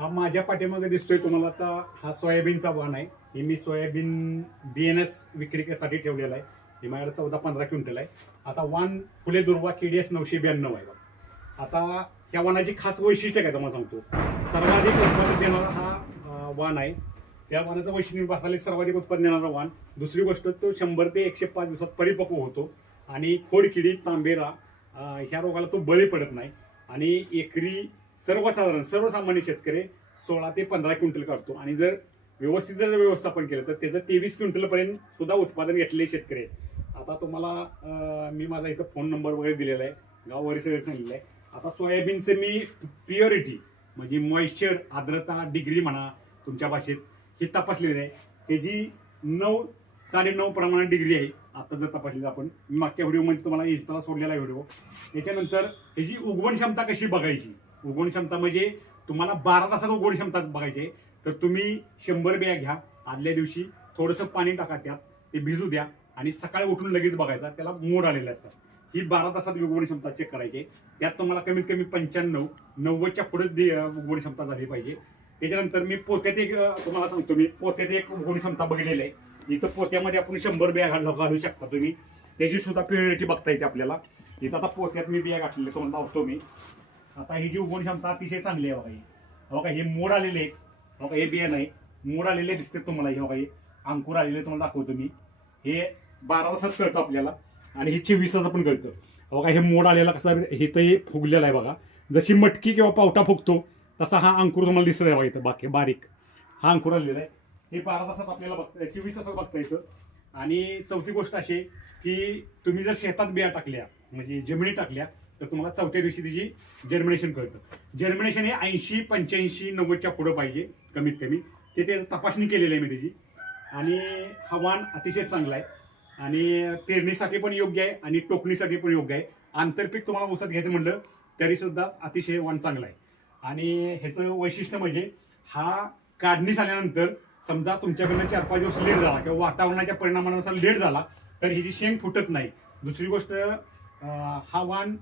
हा माझ्या पाठीमागे दिसतोय तुम्हाला आता हा सोयाबीनचा वाण आहे. हे मी सोयाबीन बियाणंच विक्रीसाठी ठेवलेला आहे. हे माझ्याकडे 14-15 क्विंटल आहे. आता वाण फुले दुर्वा KDS 992 आहे. आता ह्या वाणाची खास वैशिष्ट्य काय तुम्हाला सांगतो. सर्वाधिक उत्पादन देणारा हा वाण आहे. त्या वाणाचं वैशिष्ट्य पाहताले सर्वाधिक उत्पादन देणारा वाण. दुसरी गोष्ट तो 100 ते 105 दिवसात परिपक्व होतो आणि खोडकिडी तांबेरा ह्या रोगाला तो बळी पडत नाही आणि एकरी सर्वसामान्य शेतकरी 16 ते 15 क्विंटल काढतो आणि जर व्यवस्थित व्यवस्थापन केलं तर त्याचं 23 क्विंटल पर्यंत सुद्धा उत्पादन घेतलेले शेतकरी आहेत. आता तुम्हाला मी माझा इथं फोन नंबर वगैरे दिलेला आहे, गाव वगैरे सगळं सांगितलं आहे. आता सोयाबीनचे मी प्युरिटी म्हणजे मॉइश्चर आर्द्रता डिग्री म्हणा तुमच्या भाषेत हे तपासलेलं आहे. त्याची 9-9.5 प्रमाणात डिग्री आहे. आता जर तपासली आपण मागच्या व्हिडिओमध्ये तुम्हाला इंस्टाला सोडलेला व्हिडिओ. त्याच्यानंतर ह्याची उगवण क्षमता कशी बघायची. उगवण क्षमता म्हणजे तुम्हाला 12 तासात उगवण क्षमता बघायची आहे तर तुम्ही 100 बिया घ्या. आदल्या दिवशी थोडंसं पाणी टाका, त्यात ते भिजू द्या आणि सकाळी उठून लगेच बघायचा. त्याला मोड आलेले असतात. ही 12 तासात उगवण क्षमता चेक करायची. त्यात तुम्हाला कमीत कमी 95-90च्या पुढेच उगवण क्षमता झाली पाहिजे. त्याच्यानंतर मी पोत्यात एक तुम्हाला सांगतो, मी पोत्यात एक उगवण क्षमता बघितलेली आहे. इथं पोत्यामध्ये आपण 100 बिया घालू शकता तुम्ही. त्याची सुद्धा प्युरिटी बघता येते आपल्याला. इथं आता पोत्यात मी बिया घातलेल्या तुम्हाला लावतो मी. आता ही जी उगवण क्षमता अतिशय चांगली आहे. बघा हे मोड आलेले आहेत. बघा हे बिया नाही मोड आलेले दिसते तुम्हाला. हे बघा हे अंकुर आलेले तुम्हाला दाखवतो मी. हे 12 तासात कळतं आपल्याला आणि हे 24 तासात पण कळतं. बघा हे मोड आलेला कसा हे तर हे फुगलेला आहे. बघा जशी मटकी किंवा पावटा फुगतो तसा हा अंकुर तुम्हाला दिसत आहे. बघा इथं बाकी बारीक हा अंकुर आलेला आहे. हे 12 तासात आपल्याला 24 तासात बघता येतं. आणि चौथी गोष्ट अशी की तुम्ही जर शेतात बिया टाकल्या म्हणजे जमिनी टाकल्या तर तुम्हाला 4थ्या दिवशी त्याची जर्मिनेशन कळतं. जर्मिनेशन हे 80-85-90च्या पुढं पाहिजे कमीत कमी. ते तपासणी केलेली आहे मी त्याची. आणि हा वाण अतिशय चांगला आहे आणि पेरणीसाठी पण योग्य आहे आणि टोकणीसाठी पण योग्य आहे. आंतरपीक तुम्हाला ऊसात घ्यायचं म्हटलं तरी सुद्धा अतिशय वाण चांगला आहे. आणि ह्याचं वैशिष्ट्य म्हणजे हा काढणी झाल्यानंतर समजा तुमच्याकडनं 4-5 दिवस लेट झाला किंवा वातावरणाच्या परिणामानुसार लेट झाला तर ह्याची शेंग फुटत नाही. दुसरी गोष्ट हा वाण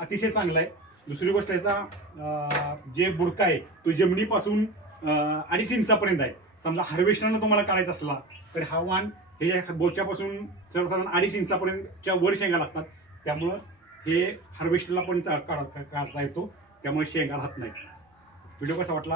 अतिशय चांगला आहे. दुसरी गोष्ट याचा जे बुडका आहे तो जमिनीपासून 2.5 इंचापर्यंत आहे. समजा हार्वेस्टरनं तुम्हाला काढायचा असला तर हा वाण हे बोच्यापासून सर्वसाधारण 2.5 इंचापर्यंतच्या वर शेंगा लागतात. त्यामुळं हे हार्वेस्टरला पण काढता येतो. त्यामुळे शेंगा राहत नाही. व्हिडिओ कसा वाटला